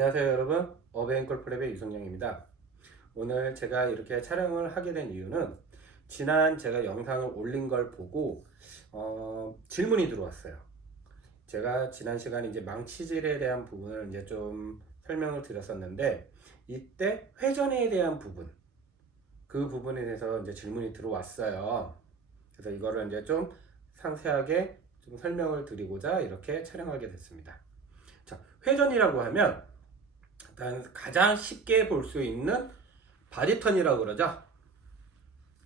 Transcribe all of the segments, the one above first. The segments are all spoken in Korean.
안녕하세요 여러분, 어베인골프랩의 유승영입니다. 오늘 제가 이렇게 촬영을 하게 된 이유는 지난 제가 영상을 올린 걸 보고 질문이 들어왔어요. 제가 지난 시간에 이제 망치질에 대한 부분을 이제 좀 설명을 드렸었는데, 이때 회전에 대한 부분, 그 부분에 대해서 이제 질문이 들어왔어요. 그래서 이거를 이제 좀 상세하게 좀 설명을 드리고자 이렇게 촬영하게 됐습니다. 자, 회전이라고 하면 일단 가장 쉽게 볼 수 있는 바디턴이라고 그러죠.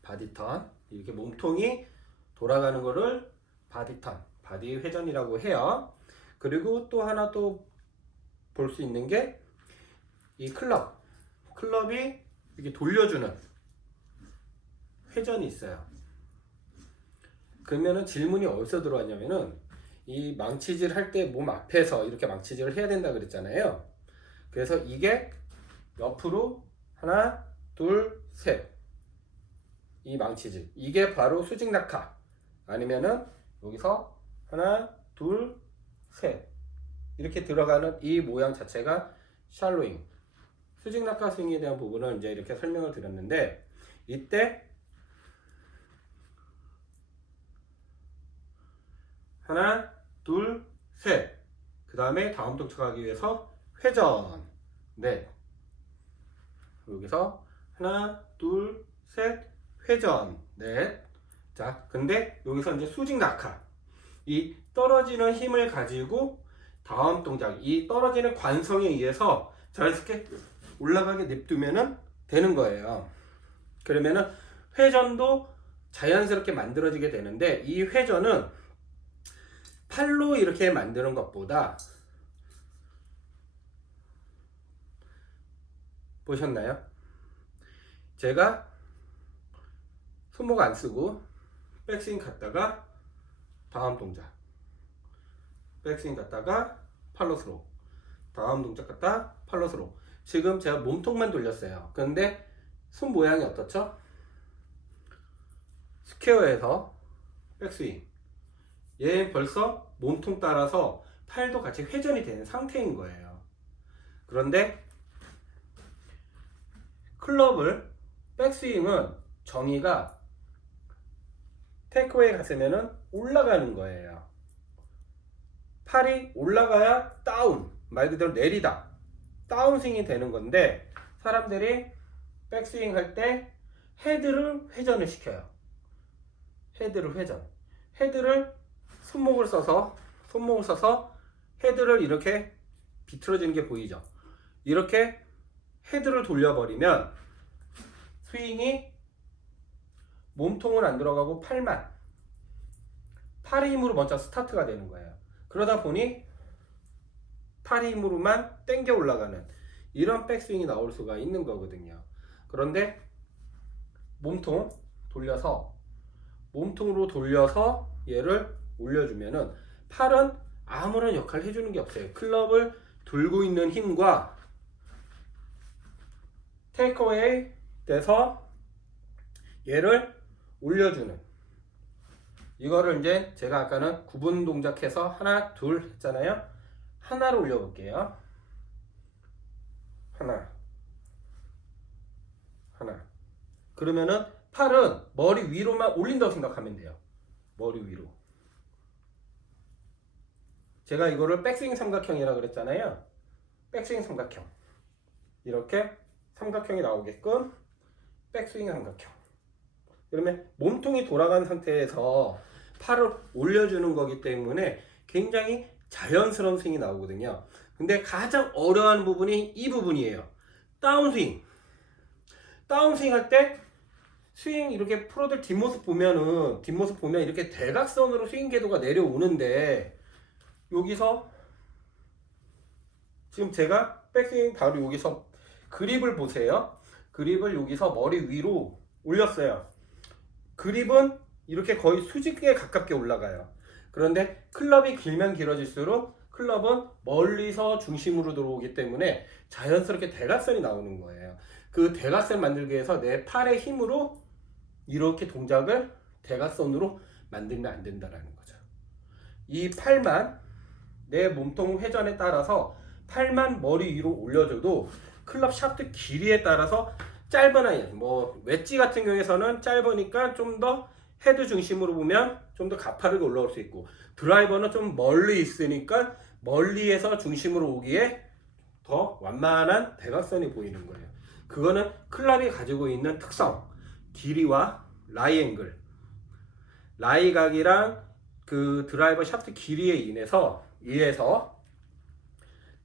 바디턴, 이렇게 몸통이 돌아가는 거를 바디턴, 바디 회전이라고 해요. 그리고 또 하나 또 볼 수 있는 게 이 클럽이 이렇게 돌려주는 회전이 있어요. 그러면은 질문이 어디서 들어왔냐면은, 이 망치질 할 때 몸 앞에서 이렇게 망치질을 해야 된다 그랬잖아요. 그래서 이게 옆으로 하나, 둘, 셋, 이 망치질, 이게 바로 수직 낙하, 아니면은 여기서 하나, 둘, 셋 이렇게 들어가는 이 모양 자체가 샬로잉, 수직 낙하 스윙에 대한 부분을 이제 이렇게 설명을 드렸는데, 이때 하나, 둘, 셋, 그 다음에 다음 동작하기 위해서 회전, 네, 여기서 하나, 둘, 셋, 회전, 네. 자, 근데 여기서 이제 수직 낙하, 이 떨어지는 힘을 가지고 다음 동작, 이 떨어지는 관성에 의해서 자연스럽게 올라가게 냅두면은 되는 거예요. 그러면은 회전도 자연스럽게 만들어지게 되는데, 이 회전은 팔로 이렇게 만드는 것보다, 보셨나요? 제가 손목 안 쓰고 백스윙 갔다가 다음 동작, 백스윙 갔다가 팔로 스로, 다음 동작 갔다 팔로 스로. 지금 제가 몸통만 돌렸어요. 그런데 손 모양이 어떻죠? 스퀘어에서 백스윙, 얘 벌써 몸통 따라서 팔도 같이 회전이 되는 상태인 거예요. 그런데 클럽을, 백스윙은 정의가 테이크웨이 갔으면은 올라가는 거예요. 팔이 올라가야 다운, 말 그대로 내리다, 다운스윙이 되는 건데, 사람들이 백스윙 할 때 헤드를 회전을 시켜요. 헤드를 회전, 헤드를 손목을 써서 헤드를 이렇게 비틀어지는 게 보이죠. 이렇게 헤드를 돌려버리면 스윙이 몸통은 안 들어가고 팔의 힘으로 먼저 스타트가 되는 거예요. 그러다 보니 팔의 힘으로만 당겨 올라가는 이런 백스윙이 나올 수가 있는 거거든요. 그런데 몸통으로 돌려서 얘를 올려주면은 팔은 아무런 역할을 해주는 게 없어요. 클럽을 들고 있는 힘과 테이크어웨이 돼서 얘를 올려주는, 이거를 이제 제가 아까는 구분 동작해서 하나, 둘 했잖아요. 하나로 올려볼게요. 하나. 그러면은 팔은 머리 위로만 올린다고 생각하면 돼요. 머리 위로. 제가 이거를 백스윙 삼각형이라고 그랬잖아요. 백스윙 삼각형. 이렇게 삼각형이 나오게끔 백스윙 삼각형. 그러면 몸통이 돌아간 상태에서 팔을 올려주는 거기 때문에 굉장히 자연스러운 스윙이 나오거든요. 근데 가장 어려워하는 부분이 이 부분이에요. 다운스윙. 다운스윙 할 때 스윙, 이렇게 프로들 뒷모습 보면 이렇게 대각선으로 스윙 궤도가 내려오는데, 여기서 지금 제가 백스윙 바로 여기서 그립을 보세요. 그립을 여기서 머리 위로 올렸어요. 그립은 이렇게 거의 수직에 가깝게 올라가요. 그런데 클럽이 길면 길어질수록 클럽은 멀리서 중심으로 들어오기 때문에 자연스럽게 대각선이 나오는 거예요. 그 대각선 만들기 위해서 내 팔의 힘으로 이렇게 동작을 대각선으로 만들면 안 된다라는 거죠. 이 팔만 내 몸통 회전에 따라서 팔만 머리 위로 올려줘도 클럽 샤프트 길이에 따라서 짧거나 뭐 웨지 같은 경우에서는 짧으니까 좀 더 헤드 중심으로 보면 좀 더 가파르게 올라올 수 있고, 드라이버는 좀 멀리 있으니까 멀리에서 중심으로 오기에 더 완만한 대각선이 보이는 거예요. 그거는 클럽이 가지고 있는 특성, 길이와 라이 앵글, 라이 각이랑 그 드라이버 샤프트 길이에 인해서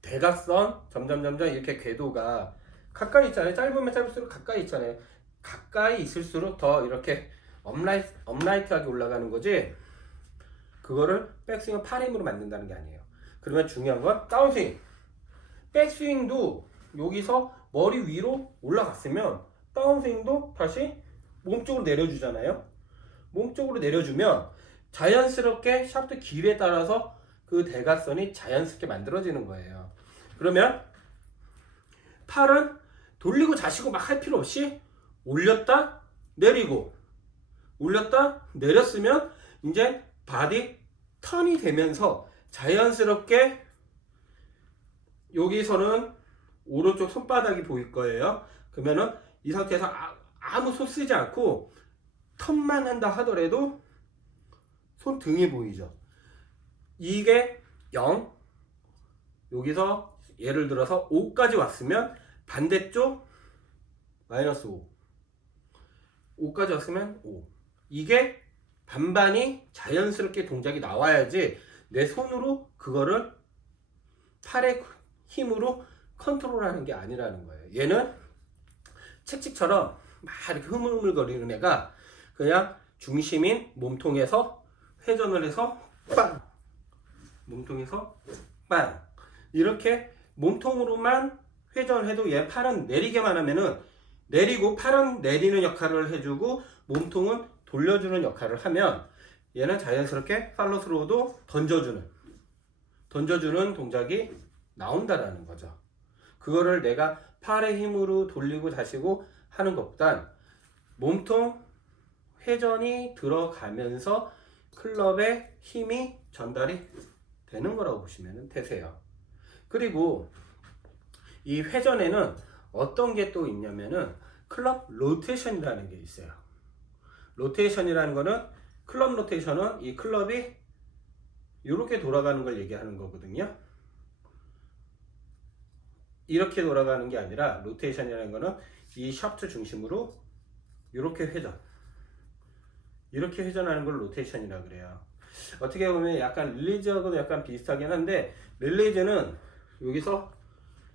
대각선 점점 이렇게 궤도가 가까이 있잖아요. 짧으면 짧을수록 가까이 있잖아요. 가까이 있을수록 더 이렇게 업라이트하게 올라가는 거지, 그거를 백스윙을 8힘으로 만든다는 게 아니에요. 그러면 중요한 건 다운스윙. 백스윙도 여기서 머리 위로 올라갔으면 다운스윙도 다시 몸쪽으로 내려주잖아요. 몸쪽으로 내려주면 자연스럽게 샤프트 길이에 따라서 그 대각선이 자연스럽게 만들어지는 거예요. 그러면 팔은 돌리고 자시고 막 할 필요 없이 올렸다 내리고 올렸다 내렸으면 이제 바디 턴이 되면서 자연스럽게 여기서는 오른쪽 손바닥이 보일 거예요. 그러면은 이 상태에서 아무 손 쓰지 않고 턴만 한다 하더라도 손등이 보이죠. 이게 0, 여기서 예를 들어서 5까지 왔으면 반대쪽 마이너스 5, 5까지 왔으면 5. 이게 반반이 자연스럽게 동작이 나와야지 내 손으로 그거를 팔의 힘으로 컨트롤하는 게 아니라는 거예요. 얘는 책찍처럼 막 이렇게 흐물흐물거리는 애가 그냥 중심인 몸통에서 회전을 해서 빵! 몸통에서 빵! 이렇게 몸통으로만 회전해도 얘 팔은 내리게만 하면은 내리고, 팔은 내리는 역할을 해주고 몸통은 돌려주는 역할을 하면 얘는 자연스럽게 팔로스로우도 던져주는 동작이 나온다라는 거죠. 그거를 내가 팔의 힘으로 돌리고 자시고 하는 것보단 몸통 회전이 들어가면서 클럽에 힘이 전달이 되는 거라고 보시면 되세요. 그리고 이 회전에는 어떤 게 또 있냐면은 클럽 로테이션이라는 게 있어요. 로테이션이라는 거는, 클럽 로테이션은 이 클럽이 이렇게 돌아가는 걸 얘기하는 거거든요. 이렇게 돌아가는 게 아니라 로테이션이라는 거는 이 샤프트 중심으로 이렇게 회전하는 걸 로테이션이라고 그래요. 어떻게 보면 약간 릴리즈하고도 약간 비슷하긴 한데, 릴리즈는 여기서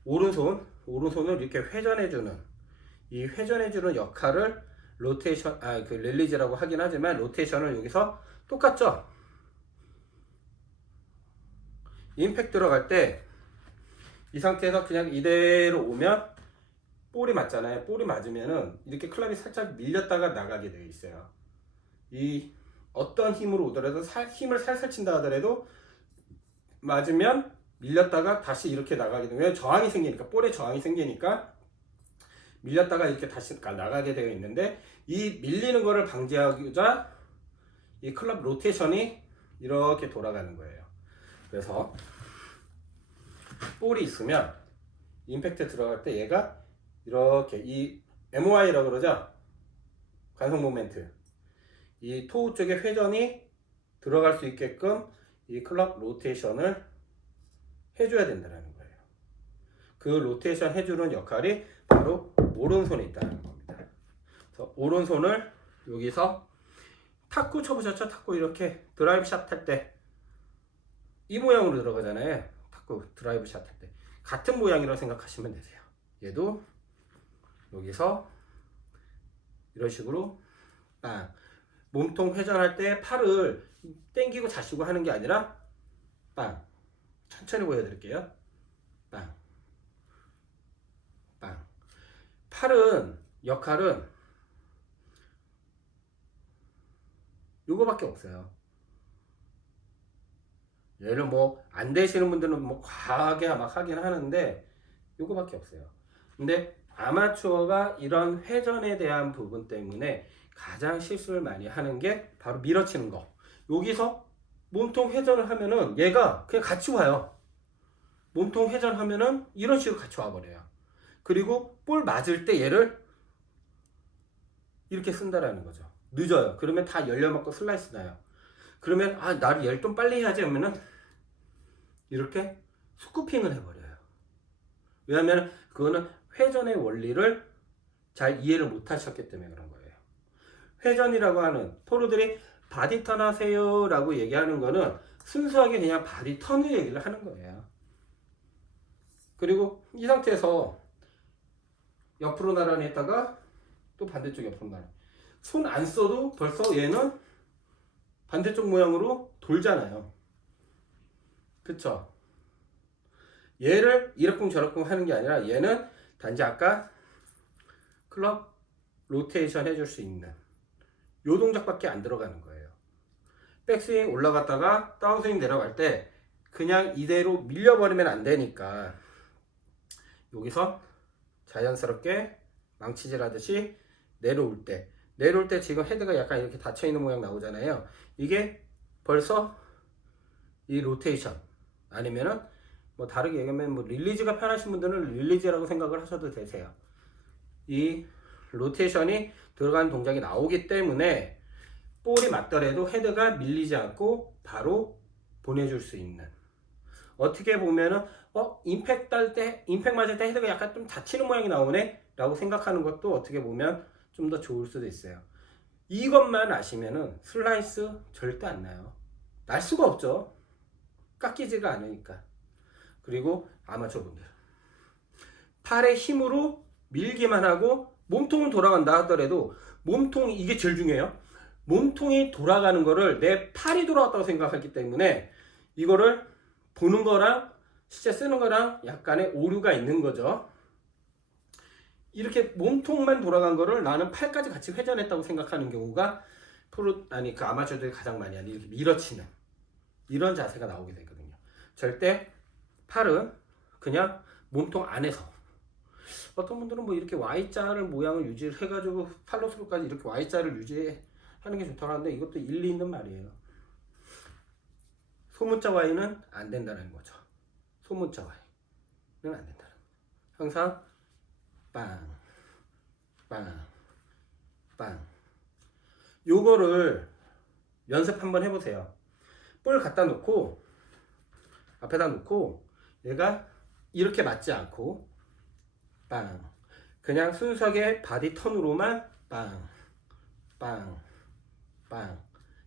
오른손을 이렇게 회전해주는 역할을 로테이션, 그 릴리즈라고 하긴 하지만 로테이션은 여기서 똑같죠. 임팩트 들어갈 때 이 상태에서 그냥 이대로 오면 볼이 맞잖아요. 볼이 맞으면은 이렇게 클럽이 살짝 밀렸다가 나가게 되어 있어요. 이 어떤 힘으로 오더라도 힘을 살살 친다 하더라도 맞으면 밀렸다가 다시 이렇게 나가게 되면 저항이 생기니까, 볼에 저항이 생기니까 밀렸다가 이렇게 다시 나가게 되어 있는데, 이 밀리는 거를 방지하고자 이 클럽 로테이션이 이렇게 돌아가는 거예요. 그래서 볼이 있으면 임팩트 들어갈 때 얘가 이렇게, 이 MOI라고 그러죠. 관성 모멘트, 이 토우 쪽에 회전이 들어갈 수 있게끔 이 클럽 로테이션을 해줘야 된다는 거예요. 그 로테이션 해주는 역할이 바로 오른손에 있다는 겁니다. 그래서 오른손을 여기서 탁구 쳐보셨죠? 탁구 이렇게 드라이브 샷 할 때 이 모양으로 들어가잖아요. 탁구 드라이브 샷 할 때 같은 모양이라고 생각하시면 되세요. 얘도 여기서 이런 식으로 빵, 몸통 회전할 때 팔을 당기고 자시고 하는 게 아니라 빵, 천천히 보여드릴게요. 빵, 빵. 팔은 역할은 요거밖에 없어요. 얘를 뭐 안 되시는 분들은 뭐 과하게 막 하긴 하는데 요거밖에 없어요. 근데 아마추어가 이런 회전에 대한 부분 때문에 가장 실수를 많이 하는 게 바로 밀어치는 거. 여기서 몸통 회전을 하면은 얘가 그냥 같이 와요. 몸통 회전하면은 이런 식으로 같이 와버려요. 그리고 볼 맞을 때 얘를 이렇게 쓴다라는 거죠. 늦어요. 그러면 다 열려맞고 슬라이스 나요. 그러면 나를 얘를 좀 빨리 해야지 하면은 이렇게 스쿠핑을 해버려요. 왜냐하면 그거는 회전의 원리를 잘 이해를 못 하셨기 때문에 그런 거예요. 회전이라고 하는, 프로들이 바디 턴 하세요 라고 얘기하는 거는 순수하게 그냥 바디 턴을 얘기를 하는 거예요. 그리고 이 상태에서 옆으로 나란히 했다가 또 반대쪽 옆으로 나란히, 손 안 써도 벌써 얘는 반대쪽 모양으로 돌잖아요. 그쵸? 얘를 이러쿵저러쿵 하는 게 아니라 얘는 단지 아까 클럽 로테이션 해줄 수 있는 요 동작밖에 안 들어가는 거예요. 백스윙 올라갔다가 다운스윙 내려갈 때 그냥 이대로 밀려버리면 안 되니까 여기서 자연스럽게 망치질 하듯이 내려올 때 지금 헤드가 약간 이렇게 닫혀있는 모양 나오잖아요. 이게 벌써 이 로테이션, 아니면은 뭐 다르게 얘기하면 뭐 릴리즈가 편하신 분들은 릴리즈라고 생각을 하셔도 되세요. 이 로테이션이 들어간 동작이 나오기 때문에 볼이 맞더라도 헤드가 밀리지 않고 바로 보내줄 수 있는, 어떻게 보면은 임팩 맞을 때 헤드가 약간 좀 닫히는 모양이 나오네 라고 생각하는 것도 어떻게 보면 좀 더 좋을 수도 있어요. 이것만 아시면은 슬라이스 절대 안 나요. 날 수가 없죠. 깎이지가 않으니까. 그리고 아마추어분들, 팔의 힘으로 밀기만 하고 몸통은 돌아간다 하더라도 몸통이, 이게 제일 중요해요. 몸통이 돌아가는 거를 내 팔이 돌아왔다고 생각하기 때문에 이거를 보는 거랑 실제 쓰는 거랑 약간의 오류가 있는 거죠. 이렇게 몸통만 돌아간 거를 나는 팔까지 같이 회전했다고 생각하는 경우가 그 아마추어들이 가장 많이 하는, 이렇게 밀어치는 이런 자세가 나오게 되거든요. 절대 팔은 그냥 몸통 안에서, 어떤 분들은 뭐 이렇게 Y자를 모양을 유지를 해가지고 팔로스로까지 이렇게 Y자를 유지하는 게 좋다고 하는데 이것도 일리 있는 말이에요. 소문자 Y는 안 된다는 거죠. 소문자 Y는 안 된다는 거죠. 항상 빵, 빵, 빵. 요거를 연습 한번 해보세요. 볼 갖다 놓고 앞에다 놓고 얘가 이렇게 맞지 않고 빵, 그냥 순수하게 바디 턴으로만 빵, 빵, 빵,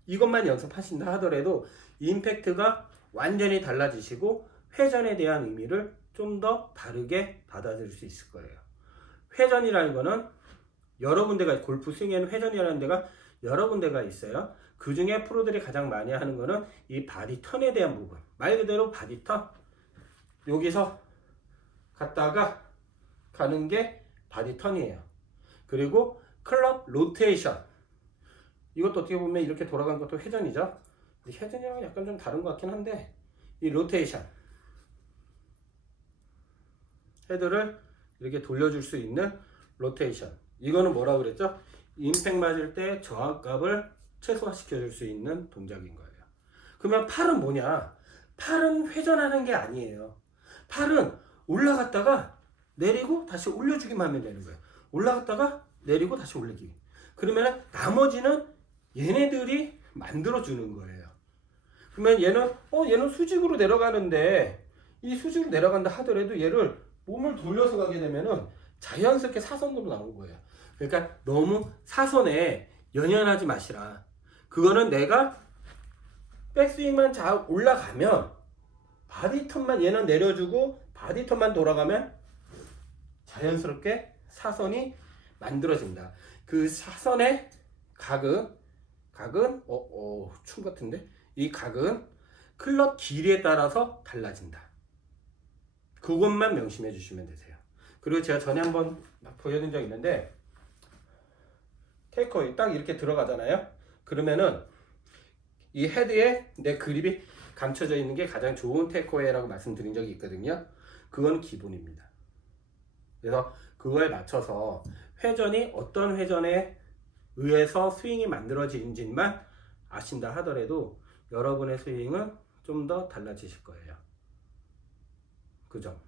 이것만 연습하신다 하더라도 임팩트가 완전히 달라지시고 회전에 대한 의미를 좀 더 다르게 받아들일 수 있을 거예요. 회전이라는 거는 여러 군데가, 골프 스윙에는 회전이라는 데가 여러 군데가 있어요. 그 중에 프로들이 가장 많이 하는 거는 이 바디 턴에 대한 부분, 말 그대로 바디 턴, 여기서 갔다가 가는 게 바디 턴이에요. 그리고 클럽 로테이션, 이것도 어떻게 보면 이렇게 돌아간 것도 회전이죠. 회전이랑 약간 좀 다른 것 같긴 한데, 이 로테이션, 헤드를 이렇게 돌려줄 수 있는 로테이션, 이거는 뭐라고 그랬죠? 임팩 맞을 때 저항값을 최소화시켜 줄 수 있는 동작인 거예요. 그러면 팔은 뭐냐? 팔은 회전하는 게 아니에요. 팔은 올라갔다가 내리고 다시 올려주기만 하면 되는 거예요. 올라갔다가 내리고 다시 올리기. 그러면 나머지는 얘네들이 만들어주는 거예요. 그러면 얘는 수직으로 내려가는데, 이 수직으로 내려간다 하더라도 얘를 몸을 돌려서 가게 되면은 자연스럽게 사선으로 나온 거예요. 그러니까 너무 사선에 연연하지 마시라. 그거는 내가 백스윙만 잘 올라가면, 바디턴만 얘는 내려주고 바디턴만 돌아가면 자연스럽게 사선이 만들어진다. 그 사선의 각은 춤 같은데, 이 각은 클럽 길이에 따라서 달라진다. 그것만 명심해 주시면 되세요. 그리고 제가 전에 한번 보여드린 적 있는데, 테이크어웨이 딱 이렇게 들어가잖아요. 그러면은 이 헤드에 내 그립이 감춰져 있는 게 가장 좋은 테이크어웨이라고 말씀드린 적이 있거든요. 그건 기본입니다. 그래서 그거에 맞춰서 회전이 어떤 회전에 의해서 스윙이 만들어지는지만 아신다 하더라도 여러분의 스윙은 좀 더 달라지실 거예요. 점.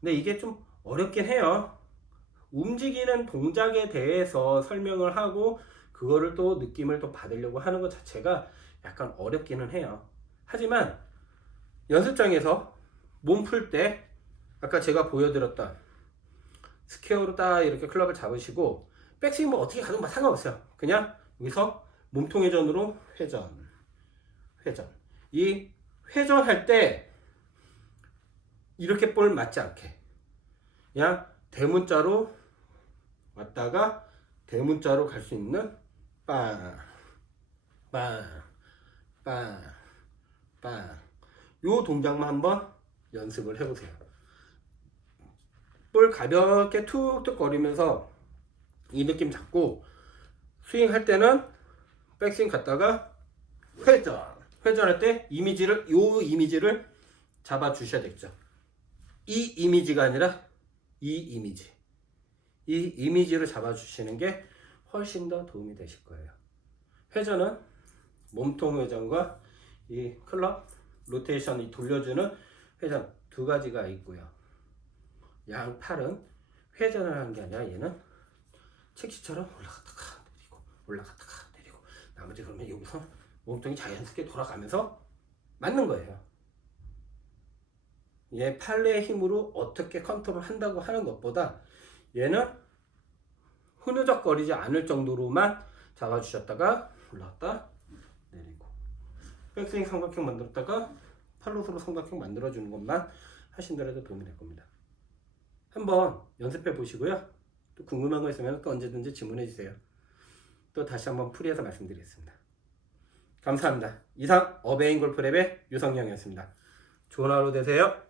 근데 이게 좀 어렵긴 해요. 움직이는 동작에 대해서 설명을 하고 그거를 또 느낌을 또 받으려고 하는 것 자체가 약간 어렵기는 해요. 하지만 연습장에서 몸 풀 때 아까 제가 보여드렸던 스퀘어로 딱 이렇게 클럽을 잡으시고 백스윙 뭐 어떻게 가든 상관없어요. 그냥 여기서 몸통 회전으로 회전. 이 회전할 때 이렇게 볼 맞지 않게 그냥 대문자로 왔다가 대문자로 갈 수 있는 빵, 빵, 빵, 빵. 요 동작만 한번 연습을 해보세요. 볼 가볍게 툭툭 거리면서 이 느낌 잡고 스윙 할 때는 백스윙 갔다가 회전할 때 요 이미지를 잡아 주셔야 되겠죠. 이 이미지가 아니라 이 이미지를 잡아 주시는 게 훨씬 더 도움이 되실 거예요. 회전은 몸통 회전과 이 클럽 로테이션, 이 돌려주는 회전 두 가지가 있고요. 양 팔은 회전을 하는 게 아니라 얘는 책시처럼 올라갔다가 내리고 올라갔다가 내리고 나머지 그러면 여기서 몸통이 자연스럽게 돌아가면서 맞는 거예요. 얘 팔의 힘으로 어떻게 컨트롤 한다고 하는 것보다 얘는 흐느적거리지 않을 정도로만 잡아주셨다가 올라왔다 내리고 백스윙 삼각형 만들었다가 팔로스로 삼각형 만들어주는 것만 하신더라도 도움이 될 겁니다. 한번 연습해 보시고요. 또 궁금한 거 있으면 또 언제든지 질문해 주세요. 또 다시 한번 풀이해서 말씀드리겠습니다. 감사합니다. 이상 어베인 골프랩의 유성영이었습니다. 좋은 하루 되세요.